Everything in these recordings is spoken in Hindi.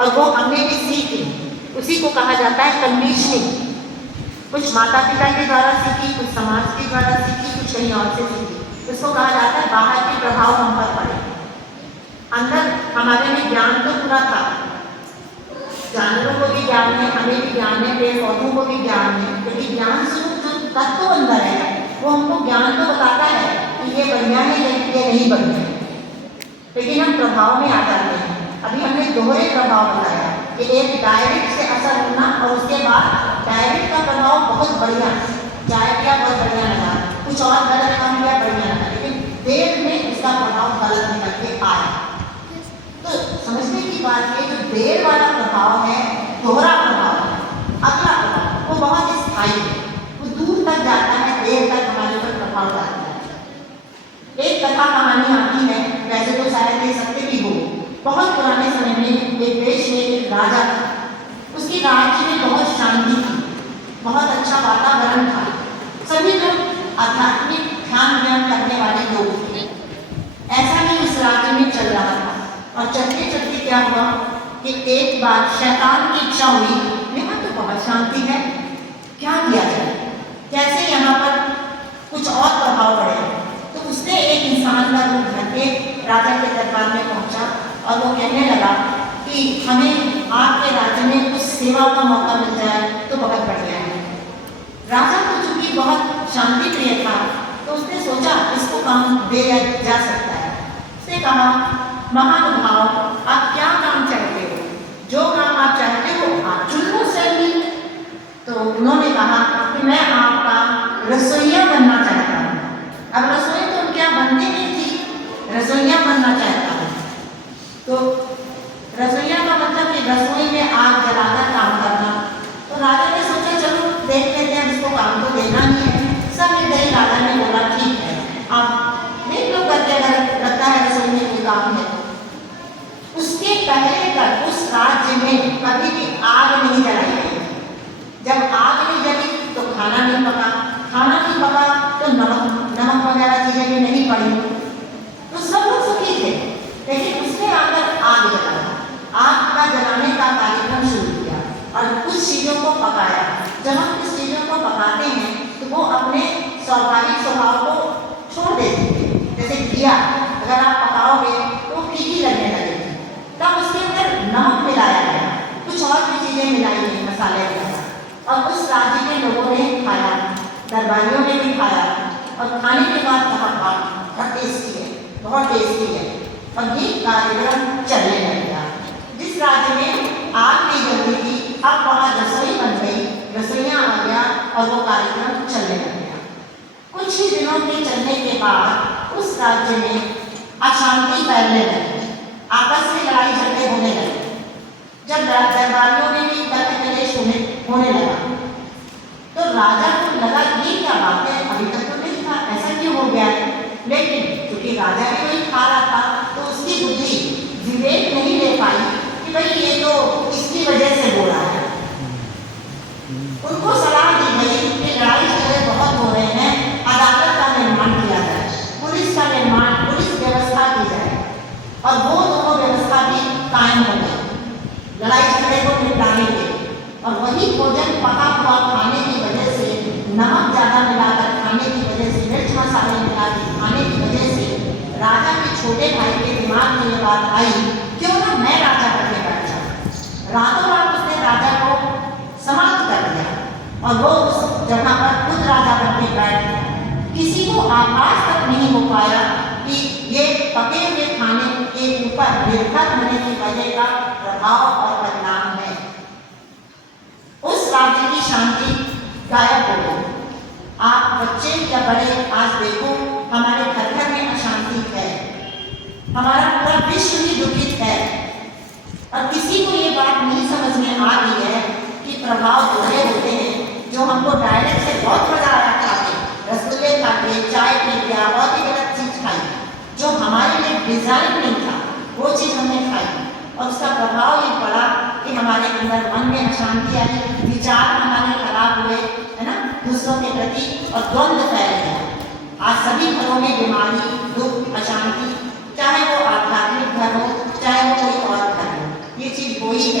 और वो हमने भी सीखी। उसी को कहा जाता है कंडीशनिंग। कुछ माता पिता के द्वारा सीखी, कुछ समाज के द्वारा सीखी, कुछ कहीं और से सीखी। उसको कहा जाता है बाहर के प्रभाव हम पर पड़े। अंदर हमारे में ज्ञान तो पूरा था, जानवरों को भी ज्ञान है, हमें भी ज्ञान है, पेड़ पौधों को भी ज्ञान है, लेकिन ज्ञान स्वरूप जो तत्व अंदर है वो हमको ज्ञान तो बताता है कि ये बढ़िया है, ये नहीं बढ़िया है, लेकिन हम प्रभाव में आ जाते हैं। अभी हमने दोहरे प्रभाव बताया कि एक डायरेक्ट से असर होना और उसके बाद डायरेक्ट का प्रभाव बहुत बढ़िया, चाय पिया बहुत बढ़िया लगा, कुछ और गलत काम किया बढ़िया लगा, लेकिन देर में इसका प्रभाव गलत निकल के आया। तो समझने की बात ये जो देर वाला प्रभाव है, दोहरा प्रभाव है, अगला प्रभाव वो बहुत स्थायी है, वो दूर तक जाता है, देर तक हमारे ऊपर प्रभाव डालता है। एक कथा कहानी आती है, वैसे तो शायद ये सत्य भी हो। बहुत पुराने समय में एक देश में एक राजा था, उसके राज्य में बहुत शांति थी, बहुत अच्छा वातावरण था, सभी लोग आध्यात्मिक ध्यान करने वाले लोग थे। ऐसा ही उस राज्य में चल रहा था और चलते चलते क्या हुआ कि एक बार शैतान की इच्छा हुई, यहाँ तो बहुत शांति है, क्या किया जाए, कैसे यहाँ पर कुछ और प्रभाव पड़ेगा। तो उसने एक इंसान का रूप धर के राजा के दरबार में पहुंचा और वो कहने लगा कि हमें आपके राज्य में कुछ सेवा का मौका मिल जाए तो बहुत बढ़िया है। राजा को चूंकि बहुत शांति प्रिय था तो उसने सोचा इसको काम दिया जा सकता है। उसने कहा महानुभाव, आप क्या काम चाहते हो, जो काम आप चाहते हो आप चुन लो सही। तो उन्होंने कहा कि मैं आपका रसोइया बनना चाहता हूँ। अब रसोई तो क्या बनती नहीं थी, रसोइया बनना चाहता हूँ। तो रसोइया का मतलब कि रसोई में आग जलाकर काम करना। तो राजा ने सोचा चलो देख लेते हैं, इसको काम तो देना ही है। सब निर्दयी राजा ने बोला ठीक है, आप देख लो करके, अगर लगता है रसोई में कोई काम है। उसके पहले तक उस राज्य में कभी भी आग नहीं जलाई गई। जब आग नहीं जली तो खाना नहीं पका, खाना नहीं पका तो नमक वगैरह चीजें भी नहीं पड़ी। तो सब लोग सुखी थे, लेकिन उसने आकर आग जलाया, आग का जलाने का कार्यक्रम शुरू किया और कुछ चीजों को पकाया। जब हम कुछ चीजों को पकाते हैं तो वो अपने स्वाभाविक स्वभाव को छोड़ देती है। जैसे घिया अगर आप पकाओगे तो फीकी लगने लगेगी, तब उसके अंदर नमक मिलाया गया, कुछ और भी चीजें मिलाई गई, मसाले वगैरह, और उस राज्य के लोगों ने खाया, दरबारियों ने भी खाया और खाने के बाद कहा बहुत टेस्टी है, बहुत टेस्टी है, और ये कार्यक्रम चलने लग गया। जिस राज्य में आग नहीं जलती थी अब वहाँ रसोई बन गई, रसोइया आ गया और वो कार्यक्रम चलने लग गया। कुछ ही दिनों के चलने के बाद उस राज्य में अशांति फैलने लगी, आपस में लड़ाई झगड़े होने लगे। जब दरबारियों में भी तर्क कलेश होने लगा तो राजा को लगा ये क्या बात है, अभी तक तो नहीं था, ऐसा क्यों हो गया है। लेकिन क्योंकि राजा भी वही खा रहा था तो उसकी बुद्धि विवेक नहीं ले पाई कि भाई ये तो इसकी वजह से हो रहा है। उनको सलाह दी गई कि लड़ाई झगड़े बहुत हो रहे हैं, अदालत का निर्माण किया जाए, पुलिस का निर्माण, पुलिस व्यवस्था की जाए, और वो दोनों व्यवस्था भी कायम हो गई लड़ाई झगड़े को निपटाने के। और वही भोजन पका हुआ खाने की वजह से, नमक ज़्यादा मिलाकर खाने की वजह से, मिर्च मसाले मिला के खाने की वजह से राजा के छोटे भाई के दिमाग में ये बात आई क्यों ना मैं राजा बनके बैठ जाऊँ। रातों रात उसने राजा को समाप्त कर दिया और वो उस जगह पर खुद राजा बनके बैठ गया। किसी को आभास तक नहीं हो पाया कि ये पके हुए खाने के ऊपर निर्भर होने की वजह का प्रभाव और परिणाम है। उस राज्य की शांति गायब हो गई। आप बच्चे या बड़े आज देखो हमारे घर घर में अशांति है, हमारा पूरा विश्व ही दुखित है, और किसी को ये बात नहीं समझ में आ रही है कि प्रभाव दोहरे होते हैं। जो हमको डायरेक्ट से बहुत मजा आया खाते, रसगुल्ले खाते, चाय पी लिया, बहुत ही गलत चीज खाई, जो हमारे लिए डिजाइन नहीं था वो चीज हमने खाई और उसका प्रभाव ये पड़ा कि हमारे अंदर मन में अशांति आई, विचार हमारे खराब हुए, है ना, दूसरों के प्रति, और द्वंद्व फैल गया। आज सभी घरों में बीमारी, दुख, अशांति, चाहे वो आध्यात्मिक घर हो चाहे वो कोई और घर हो, ये चीज हो ही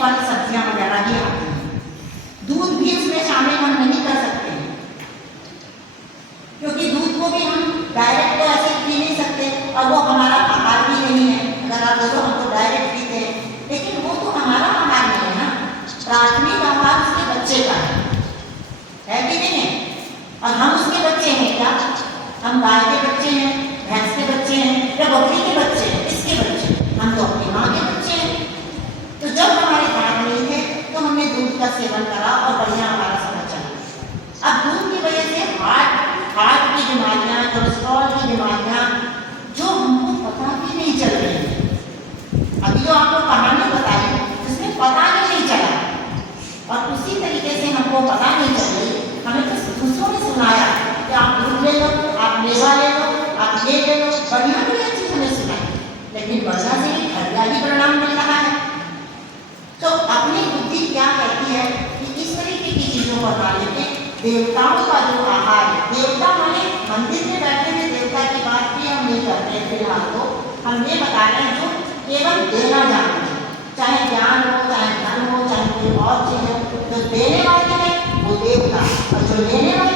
फल सब्जियां वगैरह भी आती हैं। दूध भी उसमें शामिल हम नहीं कर सकते हैं, क्योंकि दूध को भी हम डायरेक्ट तो ऐसे पी नहीं सकते और वो हमारा आहार भी नहीं है। अगर आप बोलो हम तो डायरेक्ट पीते हैं, लेकिन वो तो हमारा आहार नहीं है ना, प्राथमिक आहार उसके बच्चे का है कि नहीं है? और हम उसके बच्चे हैं क्या? हम गाय के बच्चे हैं, भैंस के बच्चे हैं या बकरी के बच्चे हैं? किसके बच्चे? हम तो अपनी माँ के बच्चे हैं। तो जब हमारे दांत नहीं थे तो हमने दूध का सेवन करा और बढ़िया हमारा समय चला। अब दूध की वजह से हार्ट की बीमारियां, कोलेस्ट्रॉल की बीमारियां जो हमको पता भी नहीं चल रही है। अभी जो आपको कहानी बताई जिसमें पता ही नहीं चला, और उसी तरीके से हमको पता नहीं चल रही, हमें तो दूसरों ने सुनाया कि आप दूध ले लो, आप मेवा ले लो, आप ये ले लो, बढ़िया बढ़िया चीज हमें सुनाई, लेकिन बढ़िया से ही घटिया ही परिणाम मिल रहा है। तो अपनी बुद्धि क्या कहती है कि इस तरीके की चीजों को हटा लेके देवताओं का जो आहार है, देवता माने मंदिर में बैठे हुए देवता की बात भी हम नहीं करते फिलहाल, तो हम ये बता रहे हैं जो केवल देना जानते हैं, चाहे ज्ञान हो, चाहे धन हो, चाहे कोई और चीज हो, जो देने वाले हैं वो देवता, और जो लेने वाले